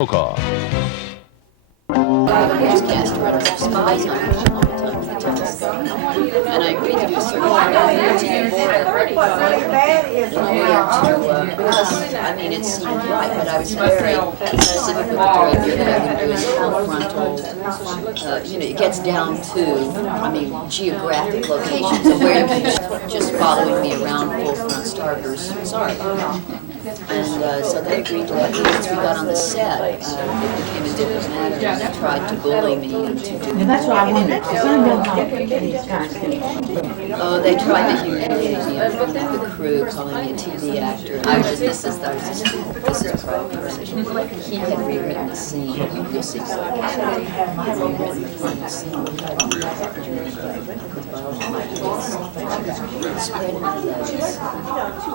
Roll call. Newscaster and spies on him all the time. They tell us that. And I agreed to do a search because, I mean, it seemed right, but I was very specific with the director that I would do his full frontal, it gets down to, I mean, geographic locations of where you can just following me around full front starters. Sorry. And so they agreed to that. Once we got on the set, it became a different matter. They tried to bully me into doing And that's what I wanted, because I know how these guys can. Oh, they tried to humiliate me in front of the crew, calling me a TV actor. I was just, this is private. He had rewritten the scene. You'll see. He had rewritten the final scene. Spread my legs,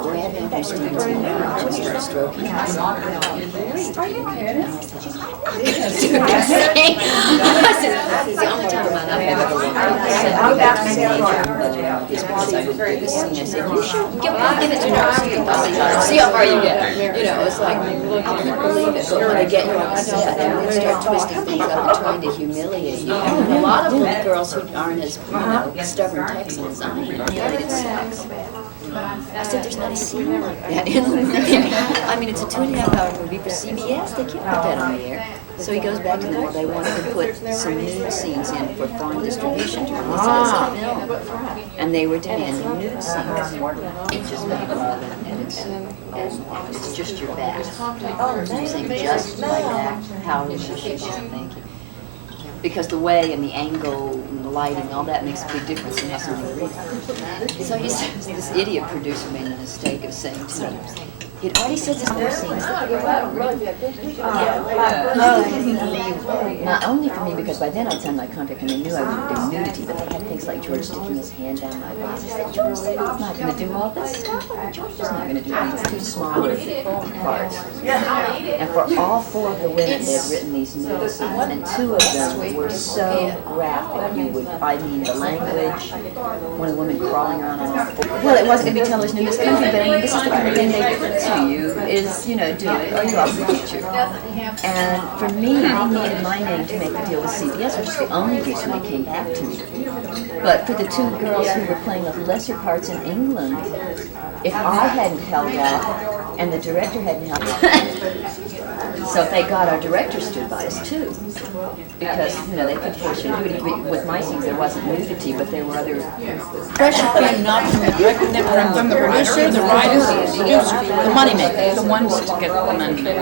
grab Andrew Stevens' arm, and start stroking his arm. Are you kidding? It's the only time in my life I've ever walked off the set. I got to major because I would do this scene. I said, you should give it to me. See how far you get. You know, it's like, I couldn't believe it. But when I get you on the set and they start twisting things up and trying to humiliate you, and a lot of girls who aren't as, stubborn Texans as I am, hated sex. I said, there's not a scene like that in the movie. I mean, it's a 2.5-hour movie for CBS. They can't put that on the air. So he goes back to them. Well, they wanted to put some nude scenes in for foreign distribution to release it as a film. And they were demanding nude scenes. It's just it's just your back. Using just my back. How is your shape? Thank you. Because the way and the angle and the lighting, all that makes a big difference in how something reads. So he says, this idiot producer made the mistake of saying to me, he'd already said this more scenes. Not only for me, because by then I'd signed my contract and they knew I wouldn't do nudity, but they had things like George sticking his hand down my waist. I said, George is not going to do all this stuff. George is not going to do these two small parts. And for all 4 of the women, they had written these nude scenes, and 2 of them were so graphic. You would, I mean, the language, when a woman crawling around on all 4. Well, it wasn't going to be television in this country, but I mean, this is the kind of thing they put to you is, do it or you're off the picture. And for me, they needed my name to make the deal with CBS, which is the only reason they came back to me. But for the 2 girls who were playing the lesser parts in England, if I hadn't held out and the director hadn't held out, so thank God our director stood by us too, because they could force you to do it. With my scenes, there wasn't nudity, but there were other. Pressure came not from the director, from the producer, the writer, the producer, the moneymaker, the ones to get the money. The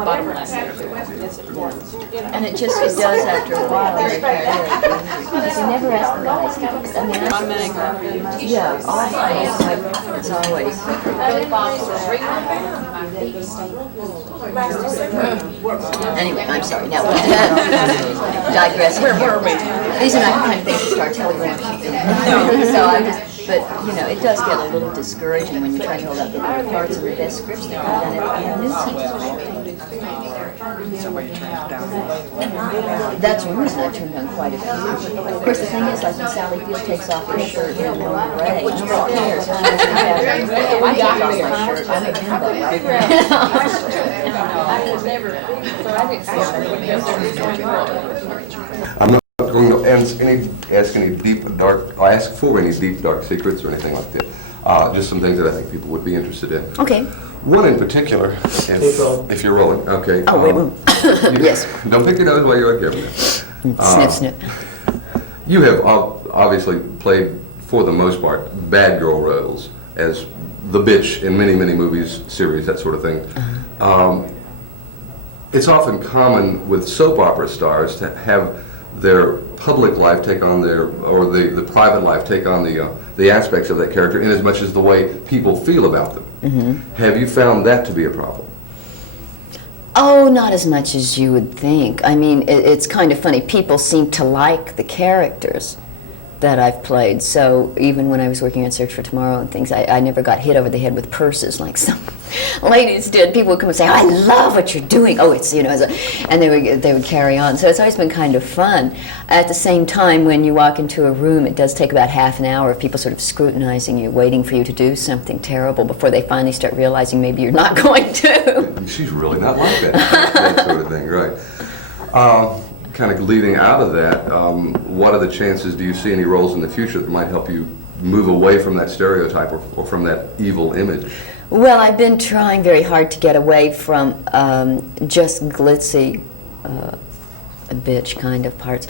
bottom line. And it does after a while. Because they never ask the guys to do it. I mean, yeah, it's always. Anyway, I'm sorry. Now, digressing. Where were we? These are not the kind of things to start telegraphing. So I just, but it does get a little discouraging when you try to hold up the better parts of the best scripts that come down every new team. That's one reason I turned down quite a few. Of course, the thing is, like when Sally Field takes off her shirt in Monterey, nobody cares. I take off my shirt, I'm a bimbo. I'm not going to ask for any deep, dark secrets or anything like that. Just some things that I think people would be interested in. Okay. One in particular, if you're rolling, okay. Oh, wait. Yes. Don't pick your nose while you're on camera. Snip, snip. You have obviously played, for the most part, bad girl roles as the bitch in many, many movies, series, that sort of thing. It's often common with soap opera stars to have their public life take on the private life take on the aspects of that character in as much as the way people feel about them. Mm-hmm. Have you found that to be a problem? Oh, not as much as you would think. I mean, it's kind of funny. People seem to like the characters that I've played. So even when I was working on Search for Tomorrow and things, I never got hit over the head with purses like some ladies did. People would come and say, oh, I love what you're doing. Oh, it's, and they would carry on. So it's always been kind of fun. At the same time, when you walk into a room, it does take about half an hour of people sort of scrutinizing you, waiting for you to do something terrible before they finally start realizing maybe you're not going to. she's really not like that, that sort of thing, right? Kind of leading out of that, what are the chances, do you see any roles in the future that might help you move away from that stereotype or from that evil image? Well, I've been trying very hard to get away from just glitzy, bitch kind of parts.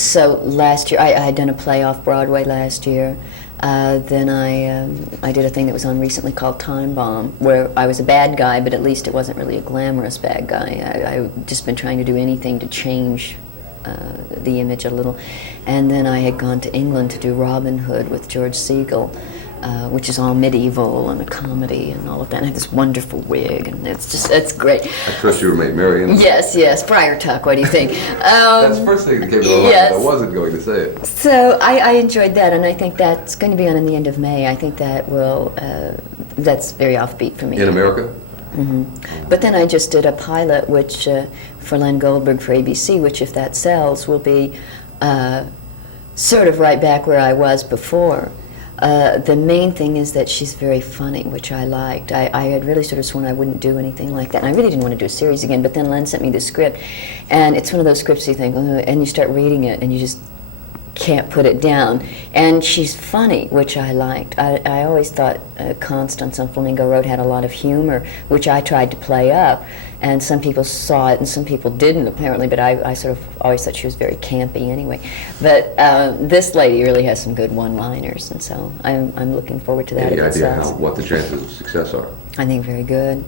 So last year, I had done a play off Broadway last year. Then I did a thing that was on recently called Time Bomb, where I was a bad guy, but at least it wasn't really a glamorous bad guy. I've just been trying to do anything to change the image a little. And then I had gone to England to do Robin Hood with George Segal, which is all medieval and a comedy and all of that. And I had this wonderful wig, and it's great. I trust you were Maid Marian. Yes, Friar Tuck, what do you think? That's the first thing that came to my mind. Yes. I wasn't going to say it. So I enjoyed that, and I think that's going to be on in the end of May. I think that will, that's very offbeat for me. In America? Mm-hmm. But then I just did a pilot, which for Len Goldberg for ABC, which if that sells will be sort of right back where I was before. The main thing is that she's very funny, which I liked. I had really sort of sworn I wouldn't do anything like that. And I really didn't want to do a series again, but then Len sent me the script. And it's one of those scripts you think, and you start reading it, and you just can't put it down. And she's funny, which I liked. I always thought Constance on Flamingo Road had a lot of humor, which I tried to play up. And some people saw it and some people didn't, apparently, but I sort of always thought she was very campy anyway. But this lady really has some good one-liners, and so I'm looking forward to that. Any idea what the chances of success are? I think very good.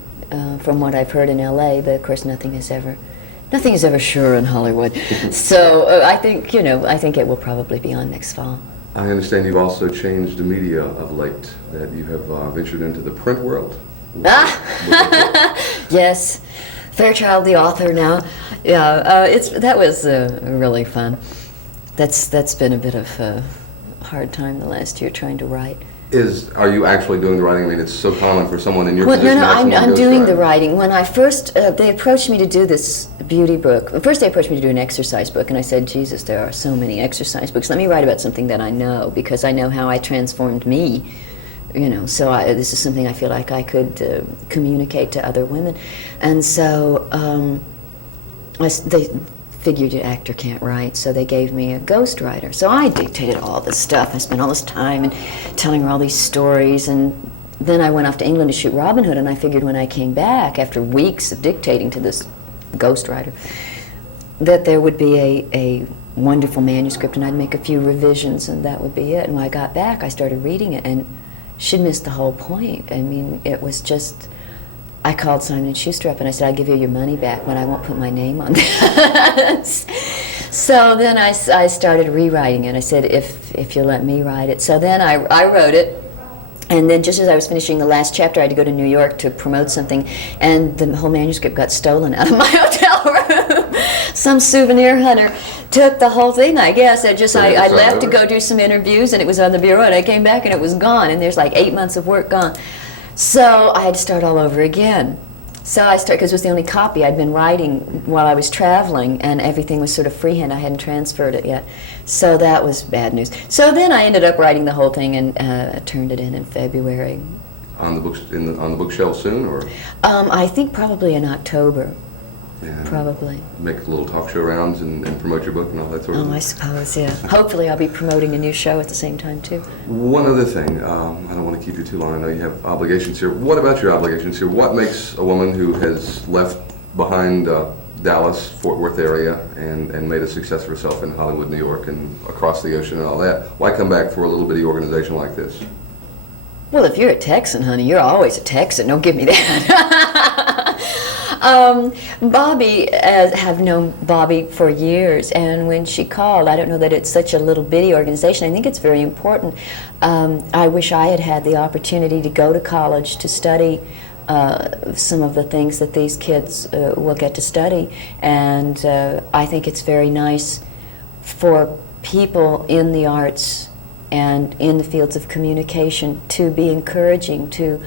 From what I've heard in LA, but of course nothing is ever sure in Hollywood. So I think it will probably be on next fall. I understand you've also changed the media of late, that you have ventured into the print world. Yes, Fairchild the author now. Yeah, that was really fun. That's been a bit of a hard time the last year trying to write. Are you actually doing the writing? I mean, it's so common for someone in your position. No, to have someone I'm doing the ghostwrite. writing. When I first, they approached me to do this beauty book. First they approached me to do an exercise book, and I said, Jesus, there are so many exercise books. Let me write about something that I know, because I know how I transformed me. So this is something I feel like I could communicate to other women. And so they figured an actor can't write, so they gave me a ghostwriter. So I dictated all this stuff. I spent all this time and telling her all these stories, and then I went off to England to shoot Robin Hood, and I figured when I came back, after weeks of dictating to this ghostwriter, that there would be a wonderful manuscript, and I'd make a few revisions, and that would be it. And when I got back, I started reading it, and she'd missed the whole point. I mean, it was just... I called Simon & Schuster up and I said, I'll give you your money back, but I won't put my name on this. So then I started rewriting it. I said, if you'll let me write it. So then I wrote it. And then just as I was finishing the last chapter, I had to go to New York to promote something, and the whole manuscript got stolen out of my hotel room. Some souvenir hunter took the whole thing, I guess. I left to go do some interviews, and it was on the bureau, and I came back and it was gone, and there's like 8 months of work gone. So I had to start all over again. So I started, because it was the only copy I'd been writing while I was traveling, and everything was sort of freehand. I hadn't transferred it yet. So that was bad news. So then I ended up writing the whole thing and turned it in February. On the books, on the bookshelf soon, or? I think probably in October. Yeah. Probably. Make little talk show rounds and promote your book and all that sort of thing? I suppose, yeah. Hopefully I'll be promoting a new show at the same time, too. One other thing, I don't want to keep you too long. I know you have obligations here. What about your obligations here? What makes a woman who has left behind Dallas, Fort Worth area and made a success of herself in Hollywood, New York, and across the ocean and all that, why come back for a little bitty organization like this? Well, if you're a Texan, honey, you're always a Texan. Don't give me that. Bobby, have known Bobby for years, and when she called, I don't know that it's such a little bitty organization. I think it's very important. I wish I had had the opportunity to go to college to study some of the things that these kids will get to study, and I think it's very nice for people in the arts and in the fields of communication to be encouraging to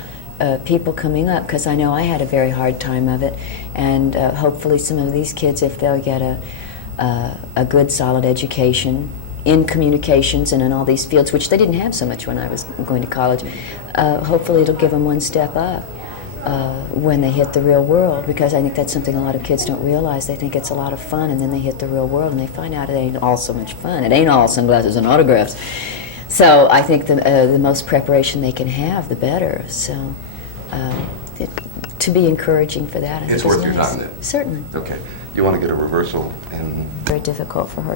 people coming up, because I know I had a very hard time of it, and hopefully some of these kids, if they'll get a good solid education in communications and in all these fields, which they didn't have so much when I was going to college, hopefully it'll give them one step up. when they hit the real world, because I think that's something a lot of kids don't realize. They think it's a lot of fun, and then they hit the real world and they find out it ain't all so much fun. It ain't all sunglasses and autographs. So I think the most preparation they can have, the better. So to be encouraging for that, I think It's is worth your nice. time then. Certainly. Okay. You want to get a reversal and Very difficult for her.